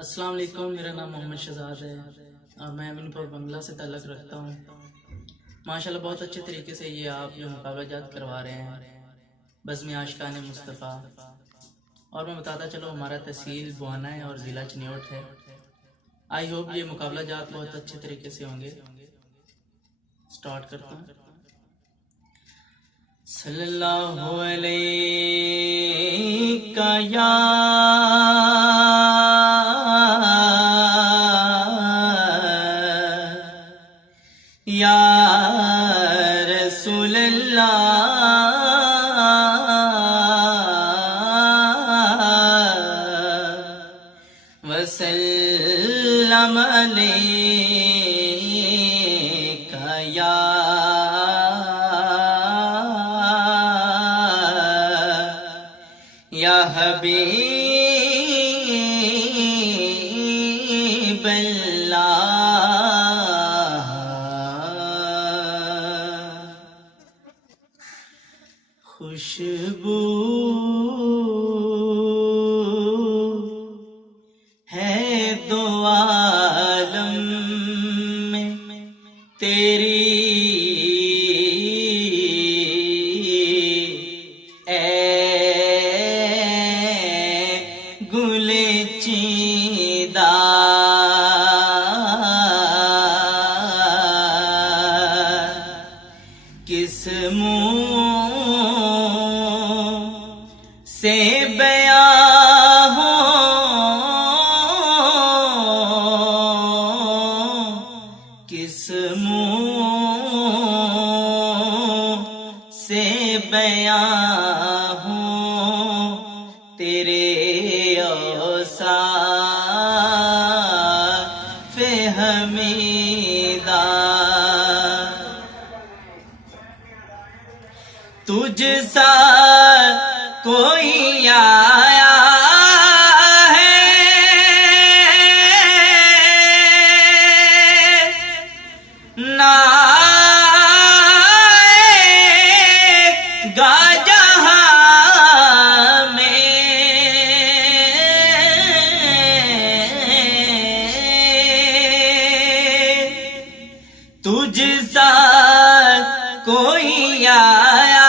السلام علیکم، میرا نام محمد شہزاد ہے اور میں امین پور بنگلہ سے تعلق رکھتا ہوں۔ ماشاءاللہ بہت اچھے طریقے سے یہ آپ جو مقابلہ جات کروا رہے ہیں بزم عاشقان مصطفیٰ، اور میں بتاتا چلو ہمارا تحصیل بوانا ہے اور ضلع چنیوٹ ہے۔ آئی ہوپ یہ مقابلہ جات بہت اچھے طریقے سے ہوں گے۔ سٹارٹ کرتا ہوں۔ صلی اللہ علیہ یا رسول اللہ وسلم علیک یا حبیب اللہ۔ خوشبو ہے دو عالم میں تیری، اے گل چیندہ کس منہ سے بیاں ہو، کس منہ سے بیاں ہو تیرے اوصاف حمیدہ۔ تجھ سا کوئی آیا ہے نہ آئے گا جہاں میں، تجھ سا کوئی آیا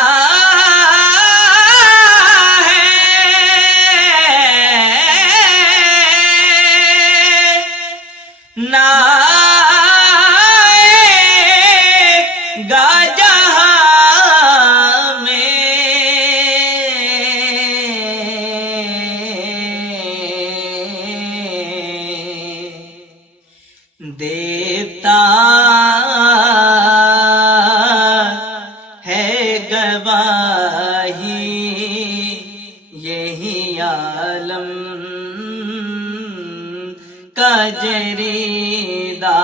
نہ آئے گا جہاں میں، دیتا ہے گواہی یہی عالم کا جریدہ،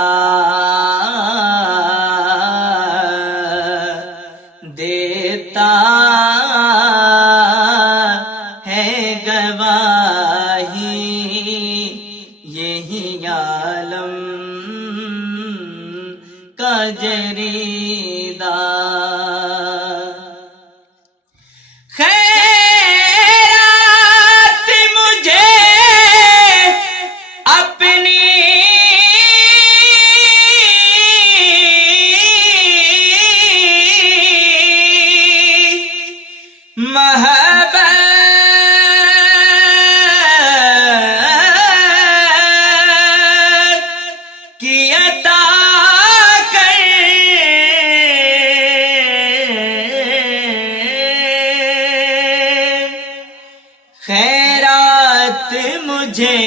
دیتا ہے گواہی یہی عالم کا جریدہ۔ خیرات مجھے اپنی محبت کی عطا کر، خیرات مجھے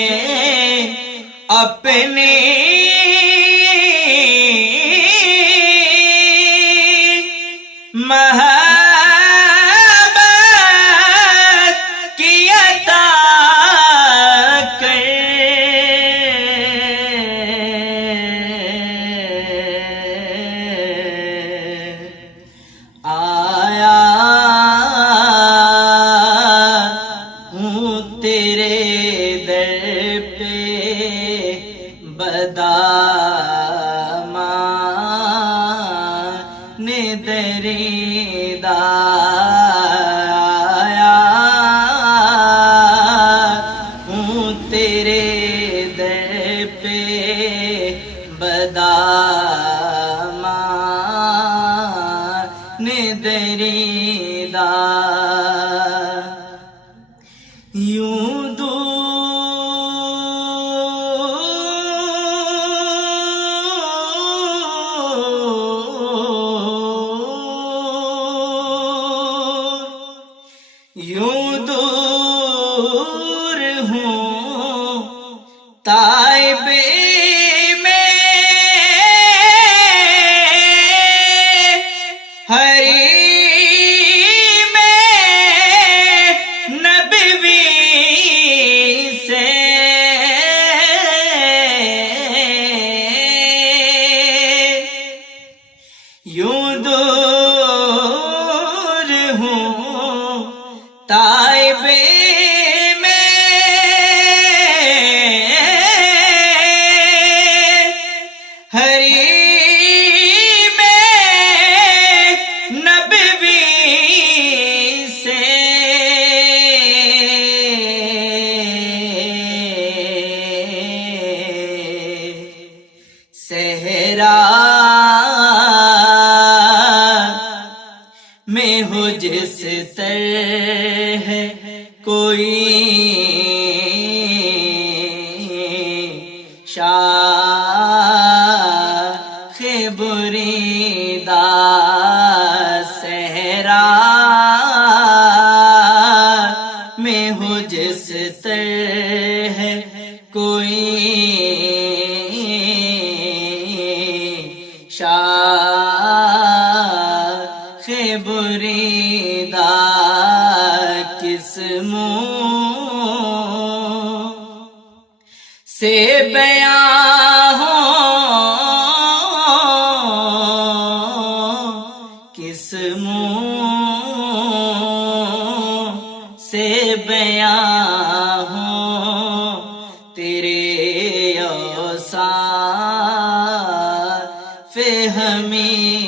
اپنی محبت کی عطا کر، آیا ہوں تیرے در پہ بدامان دریدہ، آیا ہوں تیرے پہ بدامان دریدہ یوں دور ہوں طائب میں حریم نبوی سے یوں دور ہوں طائب میں حریم نبوی سے صحرا میں ہو جس طرح کوئی شاخ بریدہ صحرا میں ہو جس طرح کوئی شاخ بریدہ کس منہ سے بیان ہو کس منہ سے بیان ہو تیرے اوصاف ہمیں